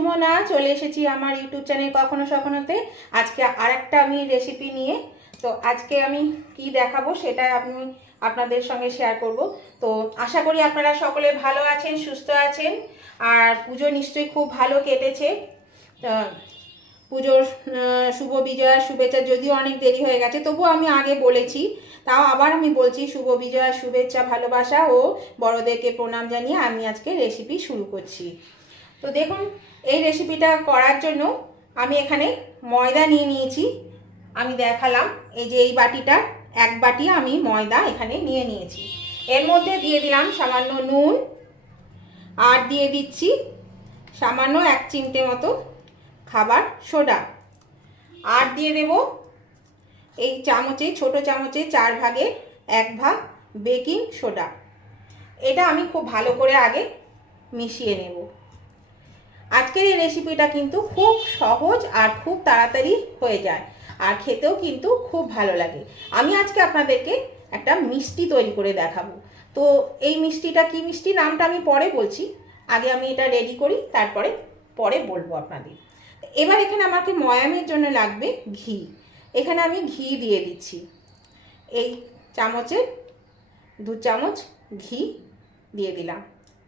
সুমনা, চলে এসেছি আমার ইউটিউব চ্যানেল কখনো সখনোতে। আজকে আরেকটা আমি রেসিপি নিয়ে, তো আজকে আমি কি দেখাবো সেটা আমি আপনাদের সঙ্গে শেয়ার করব। তো আশা করি আপনারা সকলে ভালো আছেন, সুস্থ আছেন, আর পুজো নিশ্চয়ই খুব ভালো কেটেছে। পুজোর শুভ বিজয়া শুভেচ্ছা, যদিও অনেক দেরি হয়ে গেছে তবুও আমি আগে বলেছি, তাও আবার আমি বলছি শুভ বিজয়া শুভেচ্ছা, ভালোবাসা ও বড়দেরকে প্রণাম জানিয়ে আমি আজকে রেসিপি শুরু করছি। তো দেখুন, এই রেসিপিটা করার জন্য আমি এখানে ময়দা নিয়ে নিয়েছি। আমি দেখালাম, এই যে এই বাটিটা, এক বাটি আমি ময়দা এখানে নিয়ে নিয়েছি। এর মধ্যে দিয়ে দিলাম সামান্য নুন, আর দিয়ে দিচ্ছি সামান্য 1 চিমটে মতো খাবার সোডা, আর দিয়ে দেব এই চামচে, ছোট চামচে 4 ভাগে 1 ভাগ বেকিং সোডা। এটা আমি খুব ভালো করে আগে মিশিয়ে নেব। আজকের এই রেসিপিটা কিন্তু খুব সহজ আর খুব তাড়াতাড়ি হয়ে যায়, আর খেতেও কিন্তু খুব ভালো লাগে। আমি আজকে আপনাদেরকে একটা মিষ্টি তৈরি করে দেখাবো। তো এই মিষ্টিটা কি মিষ্টি, নামটা আমি পরে বলছি, আগে আমি এটা রেডি করি, তারপরে বলবো আপনাদের। এবার এখানে আমাকে ময়ামের জন্য লাগবে ঘি। এখানে আমি ঘি দিয়ে দিচ্ছি, এই চামচে 2 চামচ ঘি দিয়ে দিলাম,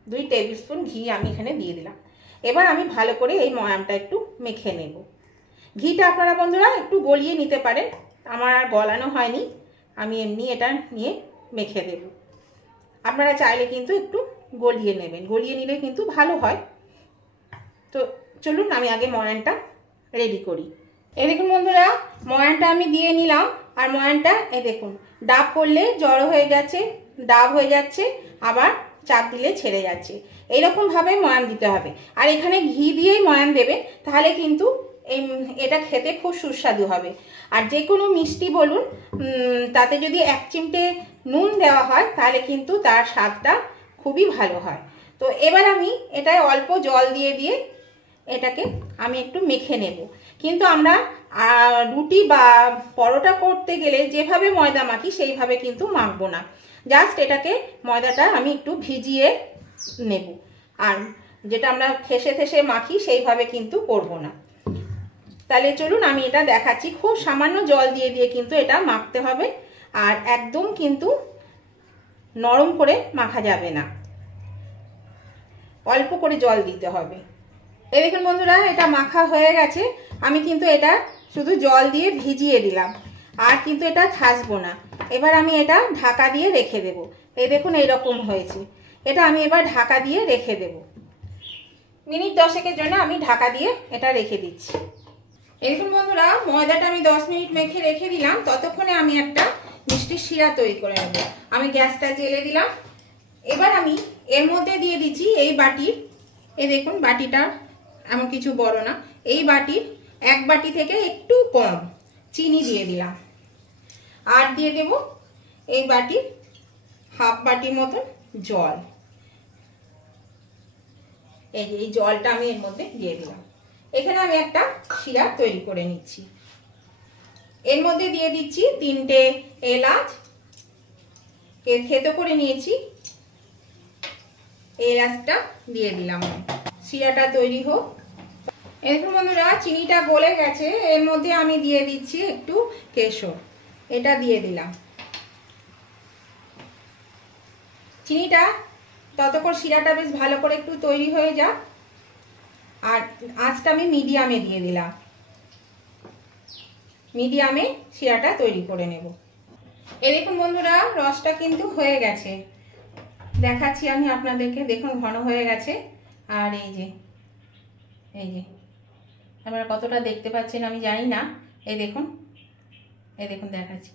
2 টেবিল স্পুন ঘি আমি এখানে দিয়ে দিলাম। এবার আমি ভালো করে এই ময়ামটা একটু মেখে নেব। ঘিটা আপনারা বন্ধুরা একটু গলিয়ে নিতে পারেন, আমার আর গলানো হয়নি, আমি এমনি এটা নিয়ে মেখে দেব। আপনারা চাইলে কিন্তু একটু গলিয়ে নেবেন, গলিয়ে নিলে কিন্তু ভালো হয়। তো চলুন আমি আগে ময়ানটা রেডি করি। এই দেখুন বন্ধুরা, ময়ানটা আমি দিয়ে নিলাম, আর ময়ানটা এই দেখুন ডাব করলে জড়ো হয়ে যাচ্ছে, ডাব হয়ে যাচ্ছে, আবার চাপ দিলে ছেড়ে যাচ্ছে। এইরকমভাবে ময়ান দিতে হবে, আর এখানে ঘি দিয়েই ময়ান দেবে, তাহলে কিন্তু এটা খেতে খুব সুস্বাদু হবে। আর যে কোনো মিষ্টি বলুন, তাতে যদি 1 চিমটে নুন দেওয়া হয় তাহলে কিন্তু তার স্বাদটা খুবই ভালো হয়। তো এবার আমি এটায় অল্প জল দিয়ে দিয়ে এটাকে আমি একটু মেখে নেব। কিন্তু আমরা রুটি বা পরোটা করতে গেলে যেভাবে ময়দা মাখি সেইভাবে কিন্তু মাখবো না, জাস্ট এটাকে ময়দাটা আমি একটু ভিজিয়ে নেব, আর যেটা আমরা ঠেসে ঠেসে মাখি সেইভাবে কিন্তু করব না। তাহলে চলুন আমি এটা দেখাচ্ছি। খুব সামান্য জল দিয়ে দিয়ে কিন্তু এটা মাখতে হবে, আর একদম কিন্তু নরম করে মাখা যাবে না, অল্প করে জল দিতে হবে। এই দেখুন বন্ধুরা, এটা মাখা হয়ে গেছে। আমি কিন্তু এটা শুধু জল দিয়ে ভিজিয়ে দিলাম, আর কিন্তু এটা ঠাসবো না। এবার আমি এটা ঢাকা দিয়ে রেখে দেব। এই দেখুন এইরকম হয়েছে। এটা আমি এবার ঢাকা দিয়ে রেখে দেব, মিনিট 10 জন্য আমি ঢাকা দিয়ে এটা রেখে দিচ্ছি। এই দেখুন বন্ধুরা, ময়দাটা আমি 10 মিনিট মেখে রেখে দিলাম। ততক্ষণে আমি একটা মিষ্টি শিরা তৈরি করে নেব। আমি গ্যাসটা জ্বেলে দিলাম। এবার আমি এর মধ্যে দিয়ে দিচ্ছি এই বাটির, এই দেখুন বাটিটা এমন কিছু বড় না, এই বাটির 1 বাটি থেকে একটু কম চিনি দিয়ে দিলাম, আর দিয়ে দেব এই বাটির 1/2 বাটির মতো জল। এই জলটা আমি এর মধ্যে দিয়ে দিলাম। এখানে আমি একটা শিরা তৈরি করে নিচ্ছি। এর মধ্যে দিয়ে দিচ্ছি 3টে এলাচ, থেতো করে নিয়েছি, এলাচটা দিয়ে দিলাম। শিরাটা তৈরি হোক। এরকম বন্ধুরা, চিনিটা গলে গেছে, এর মধ্যে আমি দিয়ে দিচ্ছি একটু কেশর, এটা দিয়ে দিলাম। চিনিটা ততক্ষণ শিরাটা বেশ ভালো করে একটু তৈরি হয়ে যাক, আর আঁচটা আমি মিডিয়ামে দিয়ে দিলাম। মিডিয়ামে শিরাটা তৈরি করে নেব। এই দেখুন বন্ধুরা, রসটা কিন্তু হয়ে গেছে, দেখাচ্ছি আমি আপনাদেরকে। দেখুন ঘন হয়ে গেছে, আর এই যে আপনারা কতটা দেখতে পাচ্ছেন আমি জানি না। এই দেখুন দেখাচ্ছি।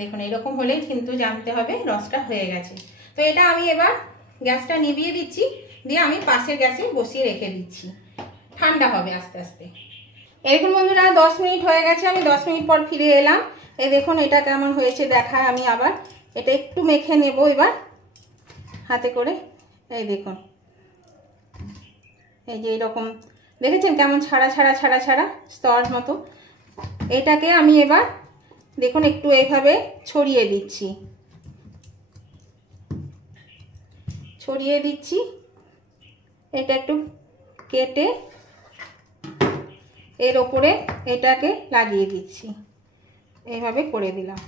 দেখুন এরকম হলেই কিন্তু জানতে হবে রসটা হয়ে গেছে। তো এটা আমি এবার গ্যাসটা নিভিয়ে দিচ্ছি, দিয়ে আমি পাশের গ্যাসে বসিয়ে রেখে দিচ্ছি, ঠান্ডা হবে আস্তে আস্তে। এই দেখুন বন্ধুরা, 10 মিনিট হয়ে গেছে, আমি 10 মিনিট পর ফিরে এলাম। এই দেখুন এটা কেমন হয়েছে দেখায়। আমি আবার এটা একটু মেখে নেব এবার হাতে করে। এই দেখুন, এই যে এইরকম দেখেছেন কেমন ছাড়া ছাড়া ছাড়া ছাড়া স্তর মতো। এটাকে আমি এবার দেখুন একটু এইভাবে ছড়িয়ে দিচ্ছি, এটা একটু কেটে এর ওপরে এটাকে লাগিয়ে দিচ্ছি, এইভাবে করে দিলাম।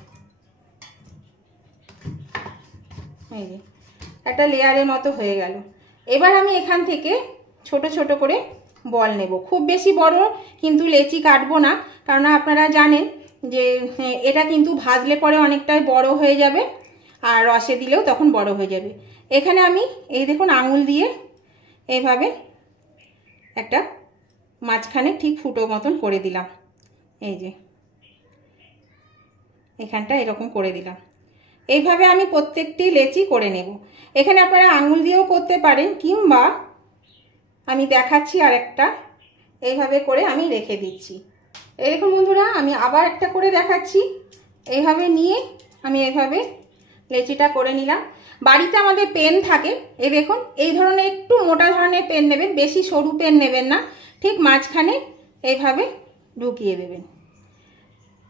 এই যে একটা লেয়ারের মতো হয়ে গেল। এবার আমি এখান থেকে ছোট ছোট করে বল নেব। খুব বেশি বড় কিন্তু লেচি কাটবো না, কারণ আপনারা জানেন যে এটা কিন্তু ভাজলে পরে অনেকটাই বড় হয়ে যাবে, আর রসে দিলেও তখন বড় হয়ে যাবে। এখানে আমি এই দেখুন আঙুল দিয়ে এইভাবে একটা মাঝখানে ঠিক ফুটো মতন করে দিলাম। এই যে এখানটা এরকম করে দিলাম। এইভাবে আমি প্রত্যেকটি লেচি করে নেব। এখানে আপনারা আঙুল দিয়েও করতে পারেন, কিংবা আমি দেখাচ্ছি আর একটা, এইভাবে করে আমি রেখে দিচ্ছি। এই দেখুন বন্ধুরা, আমি আবার একটা করে দেখাচ্ছি। এইভাবে নিয়ে আমি এইভাবে লেচিটা করে নিলাম। বাড়িতে আমাদের পেন থাকে, এই দেখুন এই ধরনের একটু মোটা ধরনের পেন নেবেন, বেশি সরু পেন নেবেন না। ঠিক মাঝখানে এইভাবে ঢুকিয়ে দেবেন,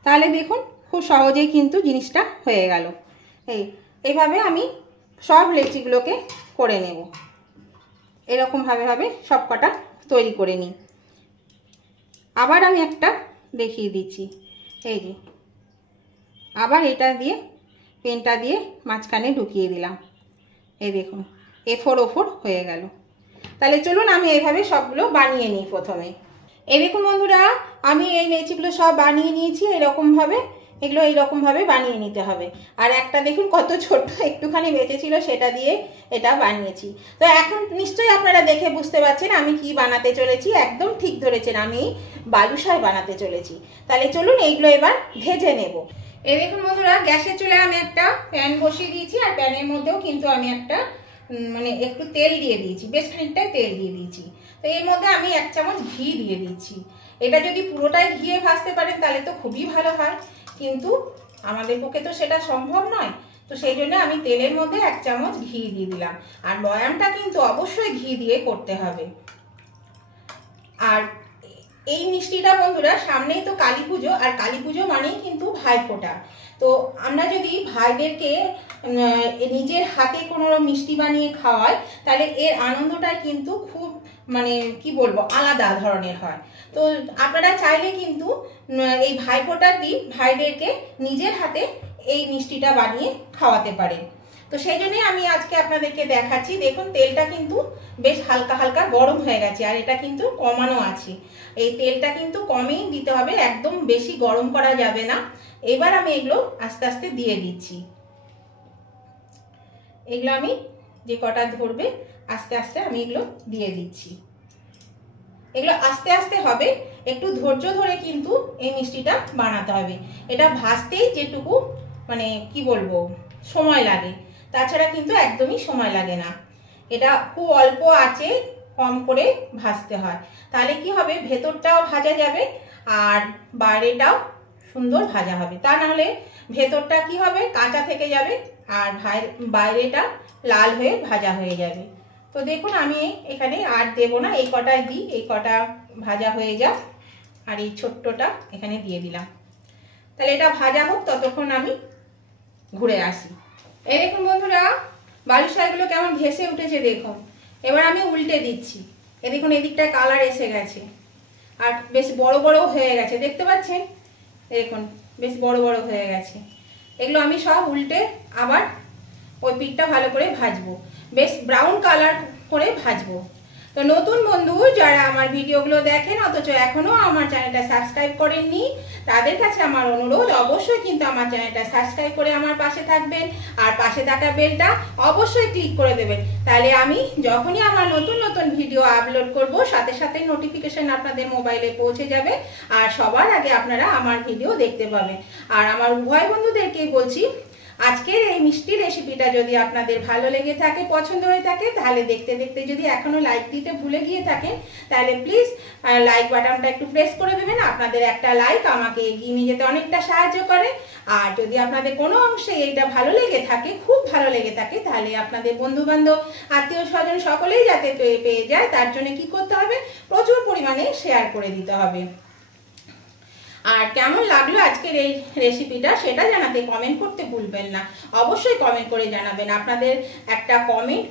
তাহলে দেখুন খুব সহজেই কিন্তু জিনিসটা হয়ে গেল। এইভাবে আমি সব লেচিগুলোকে করে নেব। এরকমভাবে সব কটা তৈরি করে নিই। আবার আমি একটা দেখিয়ে দিচ্ছি। এই যে আবার এটা দিয়ে পেনটা দিয়ে মাঝখানে ঢুকিয়ে দিলাম। এই দেখুন এ4 ওফোর হয়ে গেল। তাহলে চলুন আমি এইভাবে সবগুলো বানিয়ে নিই। প্রথমে এই দেখুন বন্ধুরা, আমি এই লেচিগুলো সব বানিয়ে নিয়েছি। এরকমভাবে এগুলো এইরকমভাবে বানিয়ে নিতে হবে। আর একটা দেখুন কত ছোট্ট একটুখানি বেঁচেছিল, সেটা দিয়ে এটা বানিয়েছি। তো এখন নিশ্চয়ই আপনারা দেখে বুঝতে পারছেন আমি কি বানাতে চলেছি। একদম ঠিক ধরেছেন, আমি বালুশাই বানাতে চলেছি। তাহলে চলুন এইগুলো এবার ভেজে নেব। এই দেখুন বন্ধুরা, গ্যাসের চুলায় আমি একটা প্যান বসিয়ে দিয়েছি, আর প্যানের মধ্যেও কিন্তু আমি একটা একটু তেল দিয়ে দিয়েছি, বেশ খানিকটাই তেল দিয়ে দিয়েছি। তো এর মধ্যে আমি 1 চামচ ঘি দিয়ে দিচ্ছি। এটা যদি পুরোটাই ঘিয়ে ভাজতে পারেন তাহলে তো খুবই ভালো হয়, কিন্তু আমাদের পক্ষে তো সেটা সম্ভব নয়। তো সেই জন্য আমি তেলের মধ্যে 1 চামচ ঘি দিয়ে দিলাম। আর বয়ামটা কিন্তু অবশ্যই ঘি দিয়ে করতে হবে। আর এই মিষ্টিটা বন্ধুরা, সামনেই তো কালী পুজো, আর কালী পুজো মানেই কিন্তু ভাইফোঁটা। তো আমরা যদি ভাইদেরকে নিজের হাতে কোনো মিষ্টি বানিয়ে খাওয়াই, তাহলে এর আনন্দটা কিন্তু খুব কি বলবো আলাদা ধরনের হয়। তো আপনারা চাইলে কিন্তু এই ভাইফোঁটার দিন ভাইদেরকে নিজের হাতে এই মিষ্টিটা বানিয়ে খাওয়াতে পারেন। তো সেই জন্যই আমি আজকে আপনাদেরকে দেখাচ্ছি। দেখুন তেলটা কিন্তু বেশ হালকা হালকা গরম হয়ে গেছে, আর এটা কিন্তু কমানো আছে। এই তেলটা কিন্তু কমই দিতে হবে, একদম বেশি গরম করা যাবে না। এবার আমি এগুলো আস্তে আস্তে দিয়ে দিচ্ছি। এগুলো আমি যে কটা ধরবে আস্তে আস্তে আমি এগুলো দিয়ে দিচ্ছি। এগুলো আস্তে আস্তে হবে, একটু ধৈর্য ধরে কিন্তু এই মিষ্টিটা বানাতে হবে। এটা ভাজতেই যেটুকু কি বলবো সময় লাগে, তাছাড়া কিন্তু একদমই সময় লাগে না। এটা খুব অল্প আঁচে কম করে ভাজতে হয়, তাহলে কি হবে ভেতরটাও ভাজা যাবে আর বাইরেটাও সুন্দর ভাজা হবে। তা নাহলে ভেতরটা কি হবে কাঁচা থেকে যাবে, আর বাইরেটা লাল হয়ে ভাজা হয়ে যাবে। তো দেখুন আমি এখানে আর দেবো না, এই কটা দিই, এই কটা ভাজা হয়ে যাক। আর এই ছোট্টটা এখানে দিয়ে দিলাম। তাহলে এটা ভাজা হোক, ততক্ষণ আমি ঘুরে আসি। এই দেখুন বন্ধুরা, বালুশাইগুলো কেমন ভেসে উঠেছে দেখুন। এবার আমি উল্টে দিচ্ছি। এ দেখুন এদিকটা কালার এসে গেছে, আর বেশ বড় বড় হয়ে গেছে, দেখতে পাচ্ছেন? দেখুন বেশ বড় বড় হয়ে গেছে। এগুলো আমি সব উল্টে আবার ওই পিঠটা ভালো করে ভাজবো, বেশ ব্রাউন কালার করে ভাজবো। তো নতুন বন্ধু যারা আমার ভিডিওগুলো দেখেন অথচ এখনো আমার চ্যানেলটা সাবস্ক্রাইব করেননি, তাদের কাছে আমার অনুরোধ অবশ্যই কিন্তু আমার চ্যানেলটা সাবস্ক্রাইব করে আমার পাশে থাকবেন, আর পাশে থাকা বেলটা অবশ্যই ক্লিক করে দেবেন। তাহলে আমি যখনই আমার নতুন নতুন ভিডিও আপলোড করব সাথে সাথে নোটিফিকেশন আপনাদের মোবাইলে পৌঁছে যাবে, আর সবার আগে আপনারা আমার ভিডিও দেখতে পাবেন। আর আমার উভয় বন্ধুদেরকেই বলছি, আজকের এই মিষ্টি রেসিপিটা যদি আপনাদের ভালো লেগে থাকে, পছন্দ হয়ে থাকে, তাহলে দেখতে দেখতে যদি এখনো লাইক দিতে ভুলে গিয়ে থাকেন, তাহলে প্লিজ লাইক বাটনটা একটু প্রেস করে দেবেন। আপনাদের একটা লাইক আমাকে এগিয়ে নিয়ে যেতে অনেকটা সাহায্য করে। আর যদি আপনাদের কোনো অংশে এইটা ভালো লেগে থাকে, খুব ভালো লেগে থাকে, তাহলে আপনাদের বন্ধু বান্ধব আত্মীয় স্বজন সকলেই যাতে পেয়ে যায়, তার জন্য কি করতে হবে, প্রচুর পরিমাণে শেয়ার করে দিতে হবে। আর কেমন লাগলো আজকের এই রেসিপিটা সেটা জানাতে কমেন্ট করতে ভুলবেন না। অবশ্যই কমেন্ট করে জানাবেন। আপনাদের একটা কমেন্ট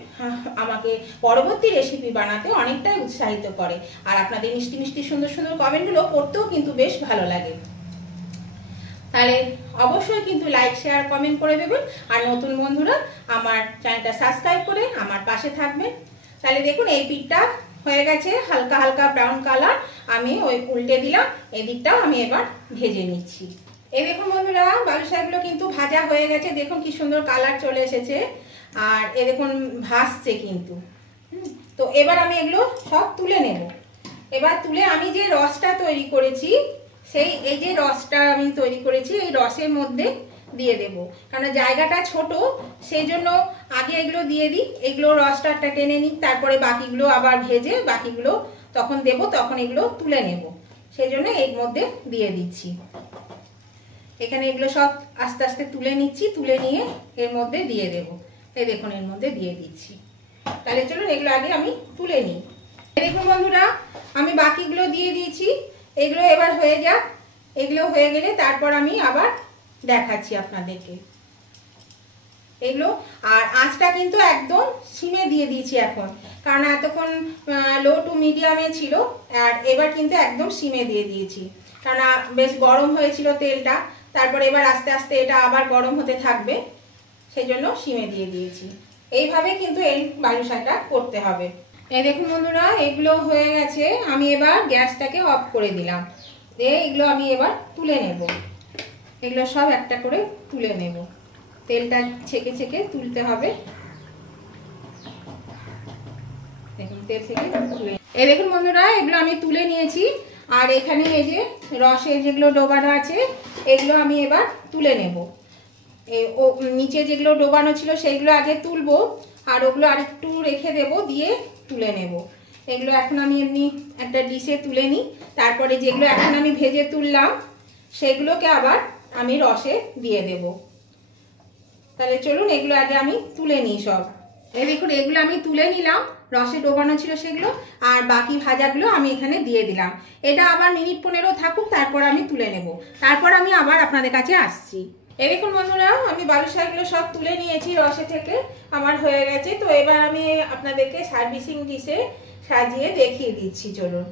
আমাকে পরবর্তী রেসিপি বানাতে অনেকটাই উৎসাহিত করে। আর আপনাদের মিষ্টি মিষ্টি সুন্দর সুন্দর কমেন্টগুলো পড়তেও কিন্তু বেশ ভালো লাগে। তাহলে অবশ্যই কিন্তু লাইক শেয়ার কমেন্ট করে দেবেন। আর নতুন বন্ধুরা আমার চ্যানেলটা সাবস্ক্রাইব করে আমার পাশে থাকবেন। তাহলে দেখুন এই পিঠটা হয়ে গেছে হালকা হালকা ব্রাউন কালার। আমি ওই উল্টে দিলাম, এদিকটাও আমি এবার ভেজে নিচ্ছি। এই দেখুন বন্ধুরা বালুশাগুলো কিন্তু ভাজা হয়ে গেছে। দেখুন কি সুন্দর কালার চলে এসেছে। আর এ দেখুন ভাসছে কিন্তু। তো এবার আমি এগুলো সব তুলে নেব। এবার তুলে আমি যে রসটা তৈরি করেছি এই যে রসটা আমি তৈরি করেছি এই রসের মধ্যে দিয়ে দেব। কারণ জায়গাটা ছোট, সেই জন্য আগে এগুলো দিয়ে দিই, এগুলো রসটা টেনে নিই, তারপরে বাকিগুলো আবার ভেজে বাকিগুলো তখন দেব, তখন এগুলো তুলে নেব। সেই জন্য এর মধ্যে দিয়ে দিচ্ছি। এখানে এগুলো সব আস্তে আস্তে তুলে নিচ্ছি, তুলে নিয়ে এর মধ্যে দিয়ে দেব। এই দেখুন এর মধ্যে দিয়ে দিচ্ছি। তাহলে চলুন এগুলো আগে আমি তুলে নিই। দেখুন বন্ধুরা আমি বাকিগুলো দিয়ে দিয়েছি। এগুলো এবার হয়ে যাক। এগুলো হয়ে গেলে তারপর আমি আবার দেখাচ্ছি আপনাদেরকে এগুলো। আর আঁচটা কিন্তু একদম সিমে দিয়ে দিয়েছি এখন, কারণ এতক্ষণ লো টু মিডিয়ামে ছিল। আর এবার কিন্তু একদম সিমে দিয়ে দিয়েছি, কারণ বেশ গরম হয়েছিল তেলটা। তারপরে এবার আস্তে আস্তে এটা আবার গরম হতে থাকবে, সেই জন্য সিমে দিয়ে দিয়েছি। এইভাবে কিন্তু এই বালুশাটা করতে হবে। এই দেখুন বন্ধুরা এগুলো হয়ে গেছে। আমি এবার গ্যাসটাকে অফ করে দিলাম। এগুলো আমি এবার তুলে নেব। এগুলো সব একটা করে তুলে নেব। তেলটা ছেঁকে ছেঁকে তুলতে হবে। দেখুন তেল থেকে তুলে। এই দেখুন বন্ধুরা এগুলো আমি তুলে নিয়েছি। আর এখানে এই যে রসের যেগুলো ডোবানো আছে এগুলো আমি এবার তুলে নেব। নিচে যেগুলো ডোবানো ছিল সেইগুলো আগে তুলবো, আর ওগুলো আরেকটু রেখে দেব, দিয়ে তুলে নেব। এগুলো এখন আমি এমনি একটা ডিশে তুলে নিই। তারপরে যেগুলো এখন আমি ভেজে তুললাম সেগুলোকে আবার আমি রসে দিয়ে দেব। তাহলে চলুন এগুলো আগে আমি তুলে নিই সব। এই দেখুন এগুলো আমি তুলে নিলাম, রসে ডোবানো ছিল সেগুলো। আর বাকি ভাজাগুলো আমি এখানে দিয়ে দিলাম। এটা আবার মিনিট 15 থাকুক, তারপর আমি তুলে নেব। তারপর আমি আবার আপনাদের কাছে আসছি। এই দেখুন বন্ধুরা আমি বালুশাগুলো সব তুলে নিয়েছি রসে থেকে, আমার হয়ে গেছে। তো এবার আমি আপনাদেরকে সার্ভিসিং ডিশে সাজিয়ে দেখিয়ে দিচ্ছি। চলুন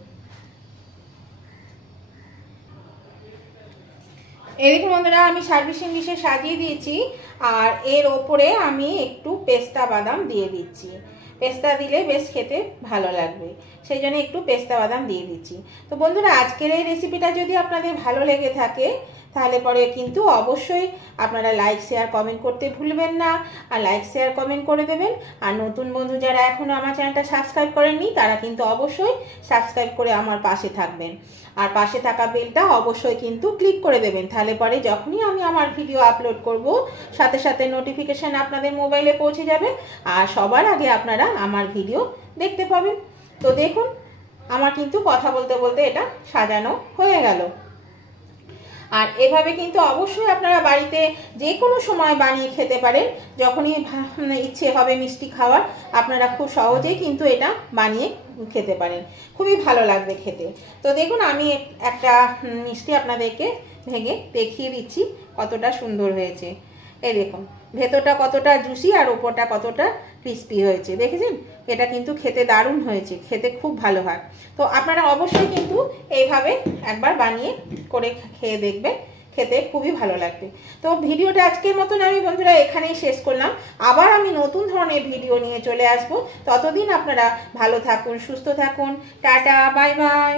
এই দেখুন বন্ধুরা আমি সার্ভিসিং ডিশে সাজিয়ে দিয়েছি। আর এর ওপরে আমি একটু পেস্তা বাদাম দিয়ে দিচ্ছি। পেস্তা দিলে বেশ খেতে ভালো লাগবে, সেই জন্য একটু পেস্তা বাদাম দিয়ে দিচ্ছি। তো বন্ধুরা আজকের এই রেসিপিটা যদি আপনাদের ভালো লেগে থাকে তাহলে পরে কিন্তু অবশ্যই আপনারা লাইক শেয়ার কমেন্ট করতে ভুলবেন না। আর লাইক শেয়ার কমেন্ট করে দেবেন। আর নতুন বন্ধু যারা এখনও আমার চ্যানেলটা সাবস্ক্রাইব করেননি তারা কিন্তু অবশ্যই সাবস্ক্রাইব করে আমার পাশে থাকবেন। আর পাশে থাকা বেলটা অবশ্যই কিন্তু ক্লিক করে দেবেন। তাহলে পরে যখনই আমি আমার ভিডিও আপলোড করব সাথে সাথে নোটিফিকেশান আপনাদের মোবাইলে পৌঁছে যাবে। আর সবার আগে আপনারা আমার ভিডিও দেখতে পাবেন। তো দেখুন আমার কিন্তু কথা বলতে বলতে এটা সাজানো হয়ে গেল। আর এভাবে কিন্তু অবশ্যই আপনারা বাড়িতে যে কোনো সময় বানিয়ে খেতে পারেন। যখনই ইচ্ছে হবে মিষ্টি খাওয়ার আপনারা খুব সহজেই কিন্তু এটা বানিয়ে খেতে পারেন, খুবই ভালো লাগবে খেতে। তো দেখুন আমি একটা মিষ্টি আপনাদেরকে ভেঙে দেখিয়ে দিচ্ছি কতটা সুন্দর হয়েছে। এই দেখুন ভেতরটা কতটা জুসি আর ওপরটা কতটা ক্রিস্পি হয়েছে, দেখেছেন? এটা কিন্তু খেতে দারুণ হয়েছে, খেতে খুব ভালো হয়। তো আপনারা অবশ্যই কিন্তু এইভাবে একবার বানিয়ে করে খেয়ে দেখবেন, খেতে খুবই ভালো লাগবে। তো ভিডিওটা আজকের মতন আমি বন্ধুরা এখানেই শেষ করলাম। আবার আমি নতুন ধরনের ভিডিও নিয়ে চলে আসব। ততদিন আপনারা ভালো থাকুন, সুস্থ থাকুন। Tata, bye bye.